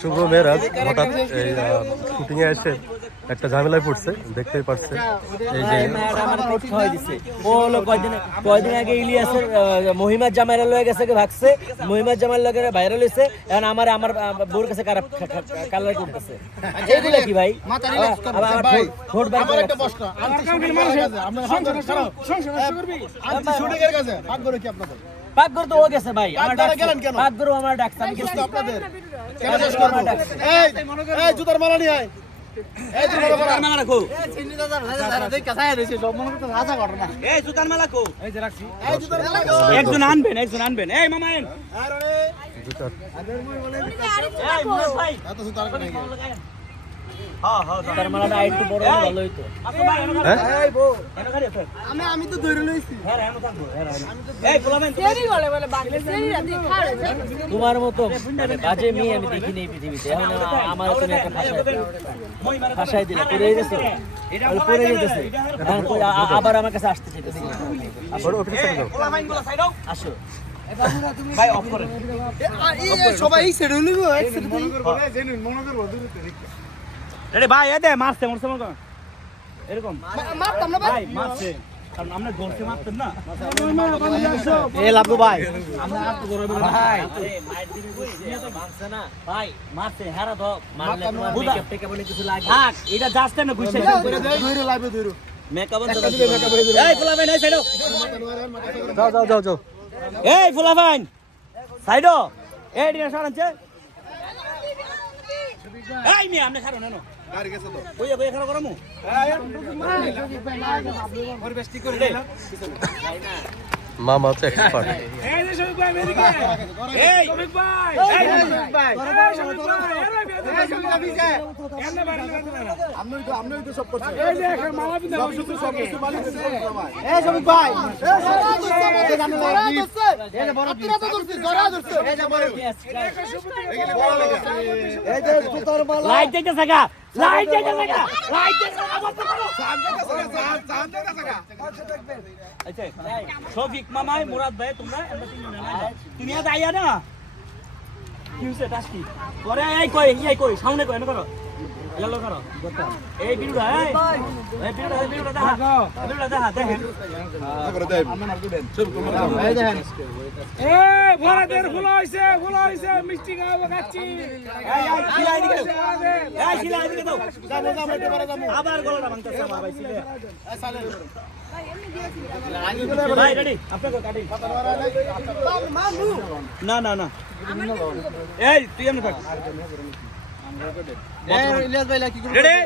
শুভ্র মেয়েরাজ হঠাৎ এই শুটিংয়ে এসে একটা ঝামেলায় পড়ছে, দেখতেই পাচ্ছেন। এই যে ও হলো কয়দিন আগে ইলিয়াসের মহিমার জামাইরা লয়ে গেছে, ভাগছে মহিমার জামাই লগে ভাইরাল হয়েছে। এখন আমার বউর কাছে কালার করতেছে। এইগুলা কি ভাই? ভোট পাকঘর তো ও গেছে ভাই, পাকঘর আমার ডাকছে, আমি গেছি আপনাদের জুতার মালা নিয়ে আয়। একজন আনবেন এই মামা আমি তো ধরে লইছি। তোমার মতো বাজে মেয়ে আমি দেখিনি এই পৃথিবীতে। আমার তুমি একটা ভাষায় দিলে পড়ে গেছে, পড়ে যেতেছে, আবার আমার কাছে আসতে চাইতেছে। আসো ভাই, অফ করেন সবাই সেরে নিব। রে ভাই, এ দে মারছে এরকম মারতাম না ভাই, মারছে কারণ আমরা গলতে মারতেন না। এ লাভু ভাই, আমরা আর তো গরবে ভাই, মার দিবি কই তো মারছে না ভাই, মারছে হারা দাও, মারলে তোমার মেকআপ টেকে বলে কিছু লাগে। থাক, এটা জাস্ট না গুইছে ধইরো লাইবে ধইরো মেকআপ এই ফুলাবেন এই সাইডো যাও এই ফুলাবেন সাইডো এই দিনা সরানছে এই মি আমনে খারো না গাড়ি গেছে তো কই খারো করমু পরিবেশ ঠিক করে দিলাম মামা হচ্ছে এক্সপার্ট। এই যে শফিক ভাই এদিকে, এই শফিক ভাই, এই শফিক ভাই, আপনি তো সব করছেন। এই যে এখন মালা বিন্দা সব কিছু মালিক আছে। এই শফিক ভাই, এই যে বড় আপনারা তো ধরছি, জরা ধরছে, এই যে বড় এই যে তোর মালা লাইট দিতে থাকা, লাইট দিতে থাকা, লাইট দিতে থাকা, বন্ধ করো। আচ্ছা শফিক মামাই মুরাদ ভাই তোমরা আমরা তিনজন না তুমি আজ আইয়া না কি হইছে টাস্কি পরে এই কই সামনে কই না করো এলো করো এই বিরুড়া এই বিরুড়া দেখা দেখেন করে দেন আমরা মার দিবেন সব তোমরা এই দেখেন এই ভরাদের ফুল হইছে মিষ্টি খাওয়া খাচ্ছি। এই খিলাই দিকে এই খিলাই দিকে দাও আবার গলাটা ভাঙতেছে আমার ভাই সিলে এই সালে ভাই রেডি আপনাকে কাটি না এই তুই এমন থাক এই ইলিয়াস ভাই কি রেডি